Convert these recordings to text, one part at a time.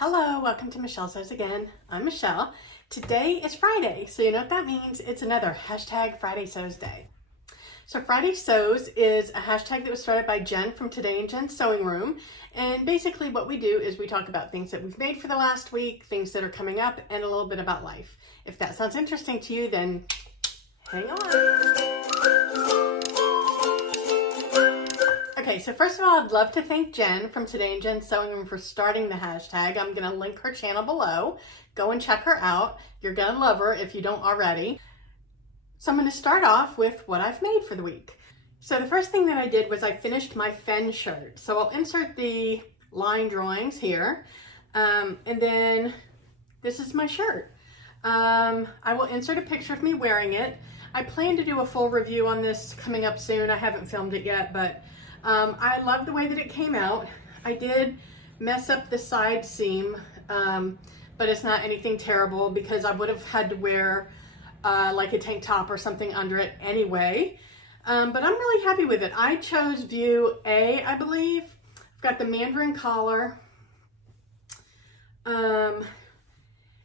Hello, welcome to Michelle Sews Again. I'm Michelle. Today is Friday, so you know what that means? It's another hashtag Friday Sews Day. So Friday Sews is a hashtag that was started by Jen from Today and Jen's Sewing Room. And basically what we do is we talk about things that we've made for the last week, things that are coming up, and a little bit about life. If that sounds interesting to you, then hang on. Okay, so first of all, I'd love to thank Jen from Today and Jen's Sewing Room for starting the hashtag. I'm going to link her channel below. Go and check her out. You're going to love her if you don't already. So I'm going to start off with what I've made for the week. So the first thing that I did was I finished my Fen shirt. So I'll insert the line drawings here. And then this is my shirt. I will insert a picture of me wearing it. I plan to do a full review on this coming up soon. I haven't filmed it yet, but I love the way that it came out. I did mess up the side seam, but it's not anything terrible because I would have had to wear like a tank top or something under it anyway. But I'm really happy with it. I chose view A, I believe. I've got the mandarin collar. And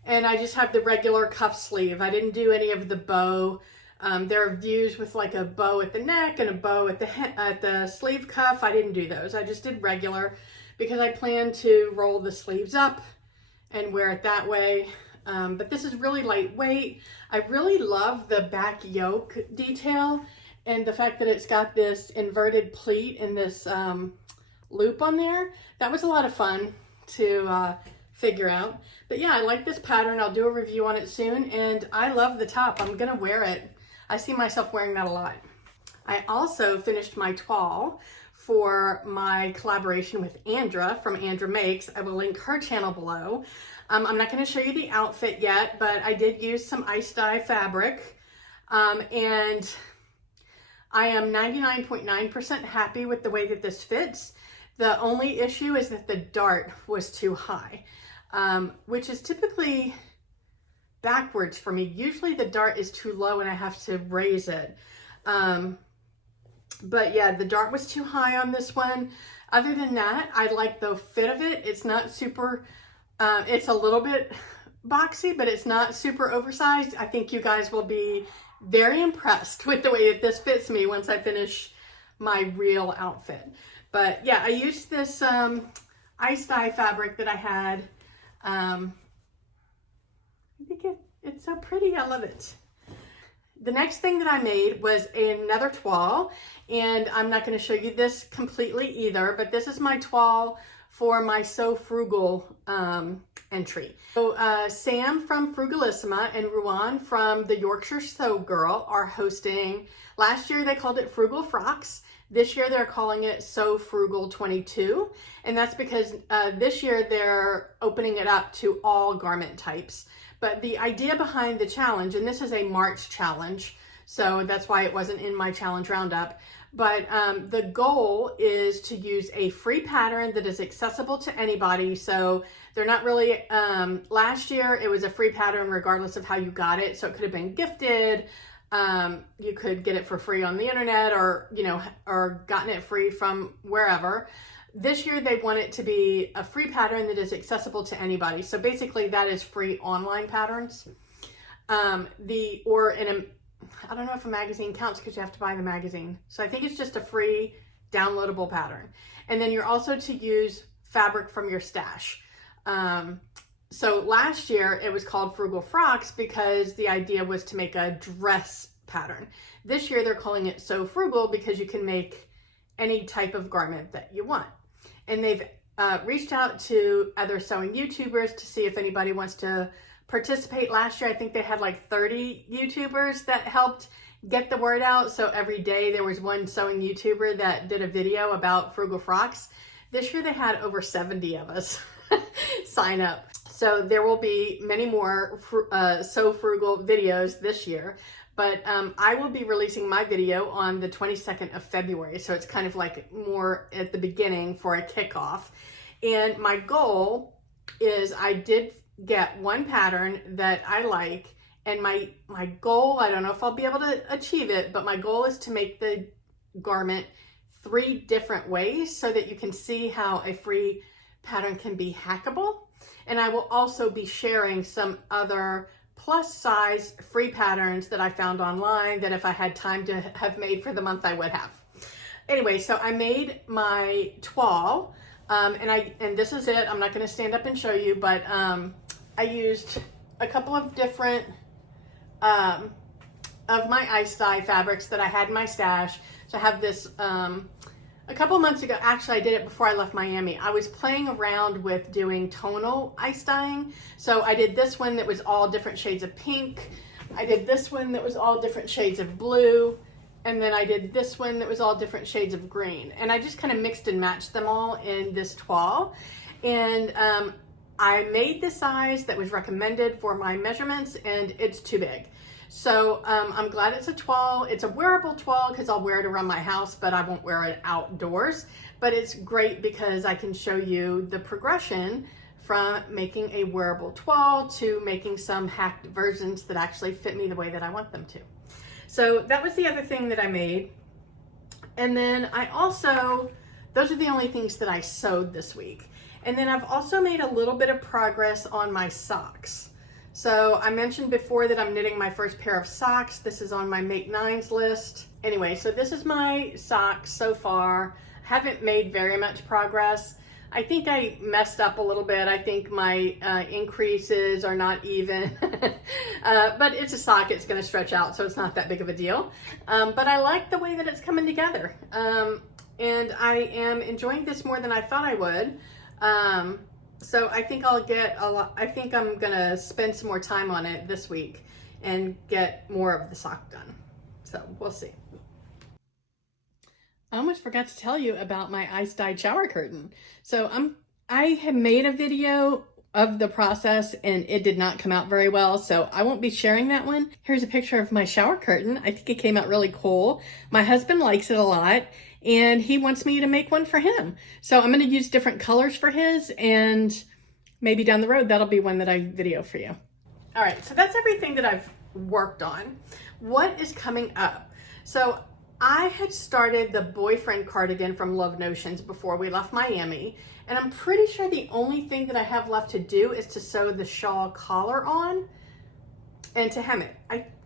I just have the regular cuff sleeve. I didn't do any of the bow. There are views with like a bow at the neck and a bow at the sleeve cuff. I didn't do those. I just did regular because I plan to roll the sleeves up and wear it that way. But this is really lightweight. I really love the back yoke detail and the fact that it's got this inverted pleat and this loop on there. That was a lot of fun to figure out. But yeah, I like this pattern. I'll do a review on it soon, and I love the top. I'm gonna wear it. I see myself wearing that a lot. I also finished my toile for my collaboration with Andra from Andra Makes. I will link her channel below. I'm not going to show you the outfit yet, but I did use some ice dye fabric, and I am 99.9% happy with the way that this fits. The only issue is that the dart was too high, which is typically backwards for me. Usually the dart is too low and I have to raise it. But yeah, the dart was too high on this one. Other than that, I like the fit of it. It's not super, it's a little bit boxy, but it's not super oversized. I think you guys will be very impressed with the way that this fits me once I finish my real outfit. But yeah, I used this ice dye fabric that I had. I think it's so pretty. I love it. The next thing that I made was another toile, and I'm not going to show you this completely either, but this is my toile for my Sew Frugal entry. So Sam from Frugalissima and Ruan from the Yorkshire Sew Girl are hosting. Last year they called it Frugal Frocks. This year they're calling it Sew Frugal 22, and that's because this year they're opening it up to all garment types. But the idea behind the challenge, and this is a March challenge, so that's why it wasn't in my challenge roundup, but the goal is to use a free pattern that is accessible to anybody. So they're not really, last year it was a free pattern regardless of how you got it, so it could have been gifted. You could get it for free on the internet, or, you know, or gotten it free from wherever. This year they want it to be a free pattern that is accessible to anybody. So basically that is free online patterns. I don't know if a magazine counts because you have to buy the magazine. So I think it's just a free downloadable pattern. And then you're also to use fabric from your stash. So last year it was called Frugal Frocks because the idea was to make a dress pattern. This year they're calling it Sew Frugal because you can make any type of garment that you want. And they've reached out to other sewing YouTubers to see if anybody wants to participate. Last year I think they had like 30 YouTubers that helped get the word out. So every day there was one sewing YouTuber that did a video about Frugal Frocks. This year they had over 70 of us sign up. So there will be many more Sew Frugal videos this year. But I will be releasing my video on the 22nd of February. So it's kind of like more at the beginning for a kickoff. And my goal is I did get one pattern that I like. And my goal, I don't know if I'll be able to achieve it, but my goal is to make the garment 3 different ways so that you can see how a free pattern can be hackable. And I will also be sharing some other plus size free patterns that I found online that if I had time to have made for the month, I would have. Anyway, so I made my toile, and this is it. I'm not going to stand up and show you, but I used a couple of different of my ice dye fabrics that I had in my stash. So I have this a couple months ago. Actually, I did it before I left Miami. I was playing around with doing tonal ice dyeing. So I did this one that was all different shades of pink. I did this one that was all different shades of blue. And then I did this one that was all different shades of green. And I just kind of mixed and matched them all in this toile. And I made the size that was recommended for my measurements, and it's too big. So I'm glad it's a toile. It's a wearable toile because I'll wear it around my house, but I won't wear it outdoors. But it's great because I can show you the progression from making a wearable toile to making some hacked versions that actually fit me the way that I want them to. So that was the other thing that I made. And then I also, those are the only things that I sewed this week. And then I've also made a little bit of progress on my socks. So I mentioned before that I'm knitting my first pair of socks. This is on my Make Nines list. Anyway, so this is my socks so far. Haven't made very much progress. I think I messed up a little bit. I think my increases are not even, but it's a sock. It's going to stretch out, so it's not that big of a deal. But I like the way that it's coming together. And I am enjoying this more than I thought I would. So I think I'll get a lot. I think I'm going to spend some more time on it this week and get more of the sock done. So we'll see. I almost forgot to tell you about my ice dyed shower curtain. So I have made a video of the process and it did not come out very well, so I won't be sharing that one. Here's a picture of my shower curtain. I think it came out really cool. My husband likes it a lot and he wants me to make one for him. So I'm gonna use different colors for his, and maybe down the road that'll be one that I video for you. All right, so that's everything that I've worked on. What is coming up? So I had started the boyfriend cardigan from Love Notions before we left Miami, and I'm pretty sure the only thing that I have left to do is to sew the shawl collar on and to hem it.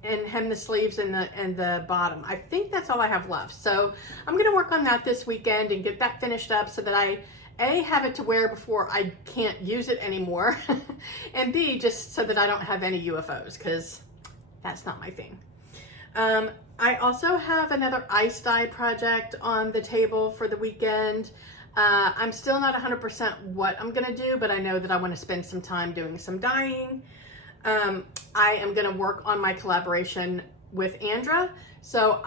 And hem the sleeves and the bottom. I think that's all I have left. So I'm gonna work on that this weekend and get that finished up so that I A, have it to wear before I can't use it anymore, and B, just so that I don't have any UFOs, because that's not my thing. I also have another ice dye project on the table for the weekend. I'm still not 100% what I'm gonna do, but I know that I wanna spend some time doing some dyeing. I am gonna work on my collaboration with Andra. So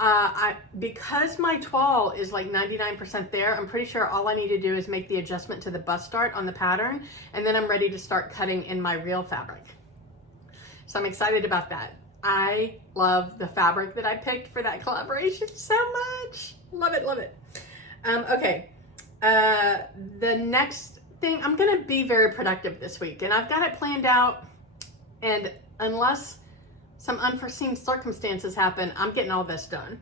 because my toile is like 99% there, I'm pretty sure all I need to do is make the adjustment to the bust start on the pattern, and then I'm ready to start cutting in my real fabric. So I'm excited about that. I love the fabric that I picked for that collaboration so much. Love it, love it. Okay, the next thing, I'm gonna be very productive this week, and I've got it planned out, and unless some unforeseen circumstances happen, I'm getting all this done.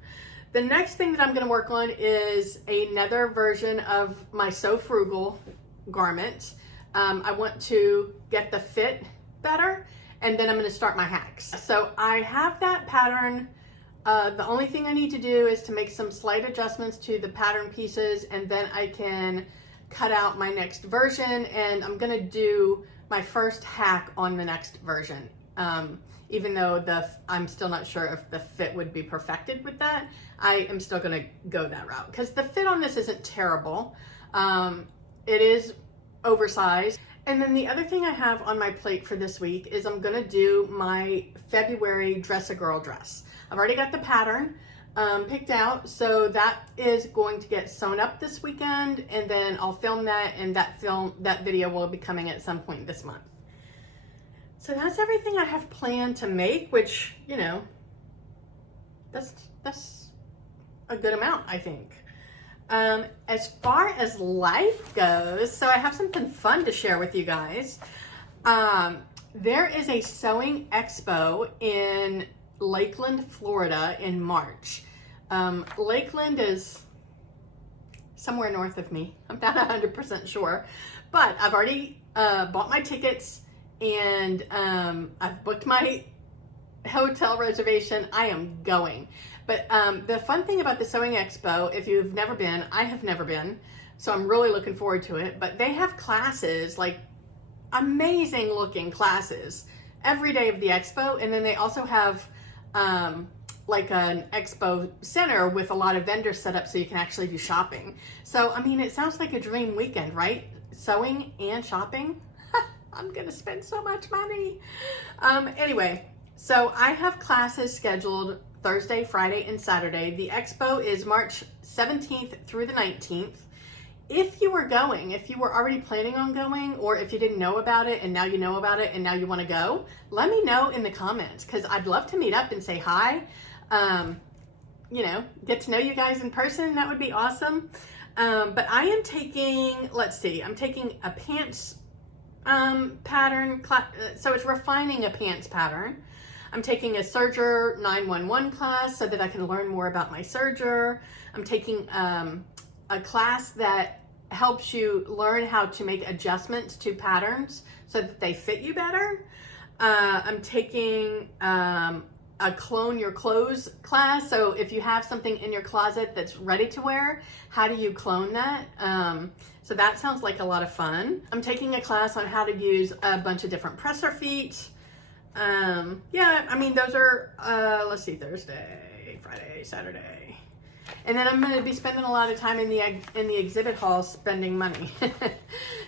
The next thing that I'm gonna work on is another version of my So Frugal garment. I want to get the fit better, and then I'm gonna start my hacks. So I have that pattern. The only thing I need to do is to make some slight adjustments to the pattern pieces, and then I can cut out my next version, and I'm gonna do my first hack on the next version. Even though I'm still not sure if the fit would be perfected with that, I am still gonna go that route, because the fit on this isn't terrible. It is oversized. And then the other thing I have on my plate for this week is I'm gonna do my February Dress a Girl dress. I've already got the pattern picked out, so that is going to get sewn up this weekend, and then I'll film that, and that video will be coming at some point this month. So that's everything I have planned to make, which, you know, that's a good amount, I think. As far as life goes, so I have something fun to share with you guys. There is a sewing expo in Lakeland, Florida in March. Lakeland is somewhere north of me. I'm not 100% sure, but I've already bought my tickets, and I've booked my hotel reservation. I am going. But the fun thing about the Sewing Expo, if you've never been, I have never been, so I'm really looking forward to it. But they have classes, like amazing looking classes, every day of the expo. And then they also have like an expo center with a lot of vendors set up so you can actually do shopping. So, I mean, it sounds like a dream weekend, right? Sewing and shopping. I'm gonna spend so much money. Anyway, so I have classes scheduled Thursday, Friday, and Saturday. The expo is March 17th through the 19th. If you were going, if you were already planning on going, or if you didn't know about it and now you know about it and now you want to go, let me know in the comments, because I'd love to meet up and say hi. You know, get to know you guys in person. That would be awesome. But I am taking, let's see, I'm taking a pants pattern class. So it's refining a pants pattern. I'm taking a Serger 911 class so that I can learn more about my Serger. I'm taking a class that helps you learn how to make adjustments to patterns so that they fit you better. I'm taking a clone your clothes class. So if you have something in your closet that's ready to wear, how do you clone that? So that sounds like a lot of fun. I'm taking a class on how to use a bunch of different presser feet. Yeah, I mean, those are, let's see, Thursday, Friday, Saturday. And then I'm going to be spending a lot of time in the exhibit hall spending money.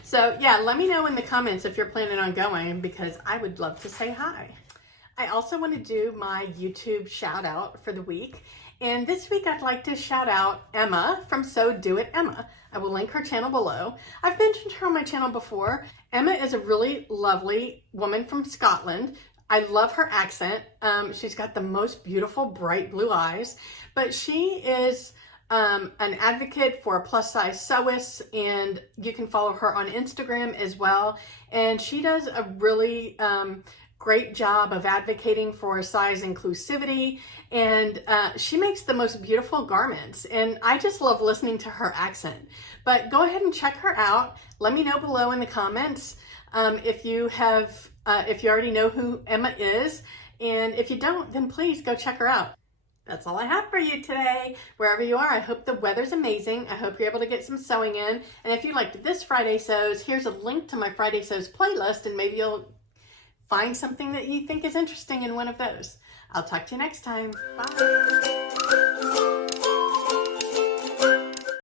So yeah, let me know in the comments if you're planning on going, because I would love to say hi. I also want to do my YouTube shout out for the week. And this week I'd like to shout out Emma from So Do It Emma. I will link her channel below. I've mentioned her on my channel before. Emma is a really lovely woman from Scotland. I love her accent. She's got the most beautiful bright blue eyes, but she is an advocate for plus size sewists, and you can follow her on Instagram as well. And she does a really great job of advocating for size inclusivity, and she makes the most beautiful garments, and I just love listening to her accent. But go ahead and check her out. Let me know below in the comments if you already know who Emma is, and if you don't, then please go check her out. That's all I have for you today. Wherever you are, I hope the weather's amazing. I hope you're able to get some sewing in, and if you liked this Friday Sews, here's a link to my Friday Sews playlist, and maybe you'll find something that you think is interesting in one of those. I'll talk to you next time. Bye.